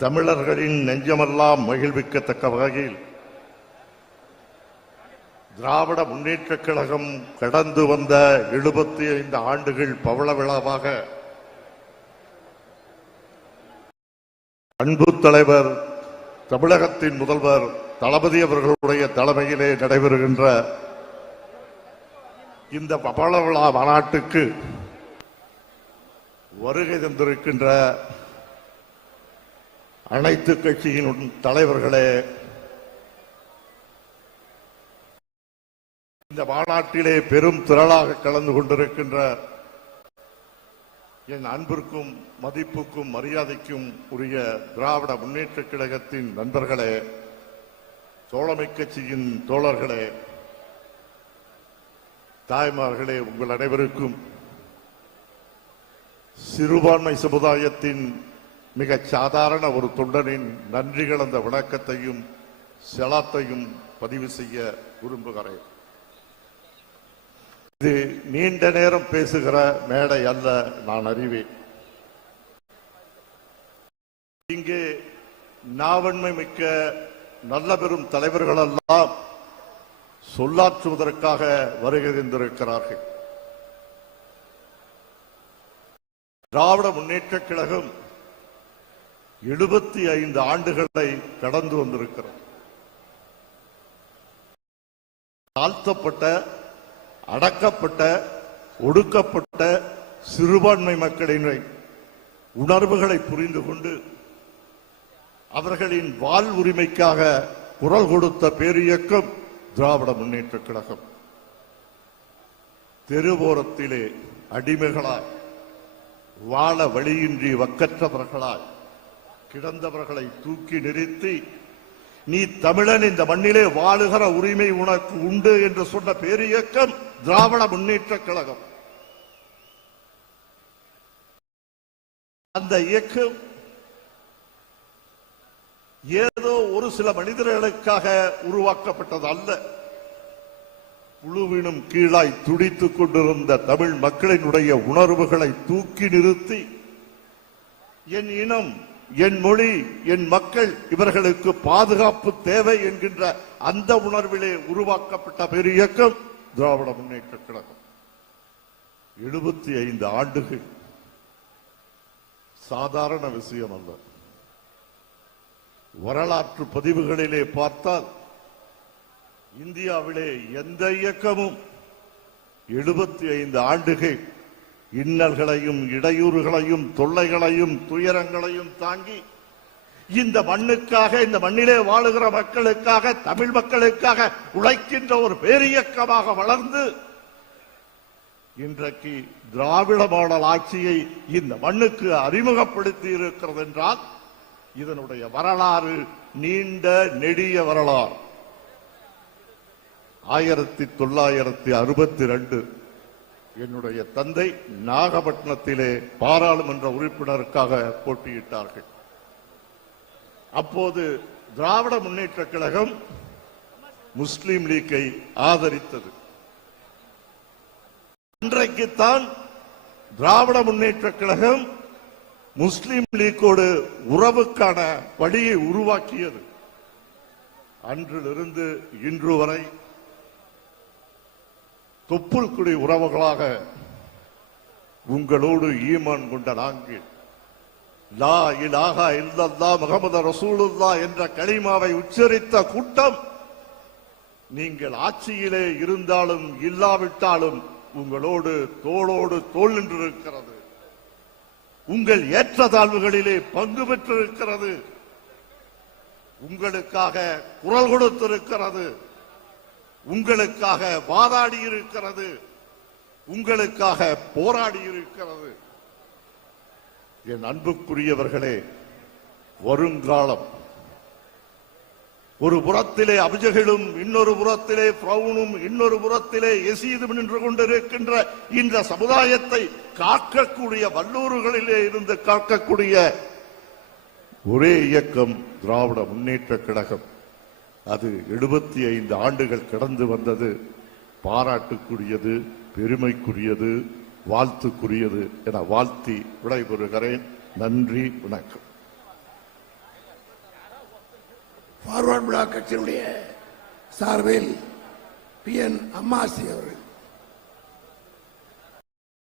தமிழர்களின் நெஞ்சமெல்லாம் மகிழ்விக்கத்தக்க வகையில் திராவிட முன்னேற்றக் கழகம் கடந்து வந்த எழுபத்தி ஐந்து ஆண்டுகள் பவள விழாவாக அன்பு தலைவர் தமிழகத்தின் முதல்வர் தளபதி அவர்களுடைய தலைமையிலே நடைபெறுகின்ற இந்த பவள விழா மாநாட்டுக்கு வருகை தந்திருக்கின்ற அனைத்து கட்சியின் தலைவர்களே இந்த மாநாட்டிலே பெரும் திரளாக கலந்து கொண்டிருக்கின்ற என் அன்பிற்கும் மதிப்புக்கும் மரியாதைக்கும் உரிய திராவிட முன்னேற்றக் கழகத்தின் நண்பர்களே தோழமை கட்சியின் தோழர்களே தாய்மார்களே உங்கள் அனைவருக்கும் சிறுபான்மை சமுதாயத்தின் மிக சாதாரண ஒரு தொண்டனின் நன்றி கலந்த விளக்கத்தையும் செலாத்தையும் பதிவு செய்ய விரும்புகிறேன். இது நீண்ட நேரம் பேசுகிற மேடை அல்ல நான் அறிவேன். இங்கே நாவன்மை மிக்க நல்ல பெரும் தலைவர்களெல்லாம் சொல்லாற்றுவதற்காக வருகிறந்திருக்கிறார்கள் திராவிட முன்னேற்ற கழகம் எழுபத்தி ஐந்து ஆண்டுகளை கடந்து வந்திருக்கிறது தாழ்த்தப்பட்ட அடக்கப்பட்ட ஒடுக்கப்பட்ட சிறுபான்மை மக்களின் உணர்வுகளை புரிந்து கொண்டு அவர்களின் வாழ் உரிமைக்காக குரல் கொடுத்த பேரியக்கம் திராவிட முன்னேற்ற கழகம். தெருவோரத்திலே அடிமைகளாய் வாழ வழியின்றி வக்கற்றவர்களாய் கிடந்தவர்களை தூக்கி நிறுத்தி நீ தமிழன் இந்த மண்ணிலே வாழுகிற உரிமை உனக்கு உண்டு என்று சொன்ன பேரியக்கம் திராவிட முன்னேற்ற கழகம். அந்த இயக்கம் ஏதோ ஒரு சில மனிதர்களுக்காக உருவாக்கப்பட்டது அல்ல. புழுவினும் கீழாய் துடித்துக் கொண்டிருந்த தமிழ் மக்களினுடைய உணர்வுகளை தூக்கி நிறுத்தி என் இனம் என் மொழி என் மக்கள் இவர்களுக்கு பாதுகாப்பு தேவை என்கின்ற அந்த உணர்விலே உருவாக்கப்பட்ட பெரு இயக்கம் திராவிட முன்னேற்ற கழகம். எழுபத்தி ஐந்து ஆண்டுகள் சாதாரண விஷயம் அல்ல. வரலாற்று பதிவுகளிலே பார்த்தால் இந்தியாவிலே எந்த இயக்கமும் எழுபத்தி ஐந்து ஆண்டுகள் இன்னல்களையும் இடையூறுகளையும் தொல்லைகளையும் துயரங்களையும் தாங்கி இந்த மண்ணுக்காக இந்த மண்ணிலே வாழுகிற மக்களுக்காக தமிழ் மக்களுக்காக உழைக்கின்ற ஒரு பேரியக்கமாக வளர்ந்து இன்றைக்கு திராவிட மாடல் ஆட்சியை இந்த மண்ணுக்கு அறிமுகப்படுத்தி இருக்கிறது என்றால் இதனுடைய வரலாறு நீண்ட நெடிய வரலாறு. ஆயிரத்தி தொள்ளாயிரத்தி அறுபத்தி ரெண்டு என்னுடைய தந்தை நாகப்பட்டினத்திலே பாராளுமன்ற உறுப்பினருக்காக போட்டியிட்டார்கள். அப்போது திராவிட முன்னேற்ற கழகம் முஸ்லீம் லீக்கை ஆதரித்தது. அன்றைக்குத்தான் திராவிட முன்னேற்ற கழகம் முஸ்லீம் லீக்கோடு உறவுக்கான வழியை உருவாக்கியது. அன்றிலிருந்து இன்று வரை தொப்புள் குடி உறவுகளாக உங்களோடு ஈமான் கொண்ட நாங்கள். லா இலாகா இல்லல்லா முகமது ரசூலுல்லா என்ற களிமாவை உச்சரித்த கூட்டம் நீங்கள் ஆட்சியிலே இருந்தாலும் இல்லாவிட்டாலும் உங்களோடு தோளோடு தோள் நின்றிருக்கிறது. உங்கள் ஏற்றத்தாழ்வுகளிலே பங்கு பெற்றிருக்கிறது. உங்களுக்காக குரல் கொடுத்திருக்கிறது. உங்களுக்காக வாதாடி இருக்கிறது உங்களுக்காக போராடி இருக்கிறது என் அன்புக்குரியவர்களே வருங்காலம். ஒரு புறத்திலே அபிஜகளும் இன்னொரு புறத்திலே பிரவுனும் இன்னொரு புறத்திலே எசீதும் நின்று கொண்டிருக்கின்ற இந்த சமுதாயத்தை காக்கக்கூடிய வல்லூர்களிலே இருந்து காக்கக்கூடிய ஒரே இயக்கம் திராவிட முன்னேற்ற கழகம். அது எழுபத்தி ஐந்து ஆண்டுகள் கடந்து வந்தது. பாராட்டுக்குரியது பெருமைக்குரியது வாழ்த்துக்குரியது என வாழ்த்தி விடைபெறுகிறேன். நன்றி வணக்கம். ஃபார்வர்ட் விழா கட்சியினுடைய சார்பில் பி என் அம்மாசி அவர்கள்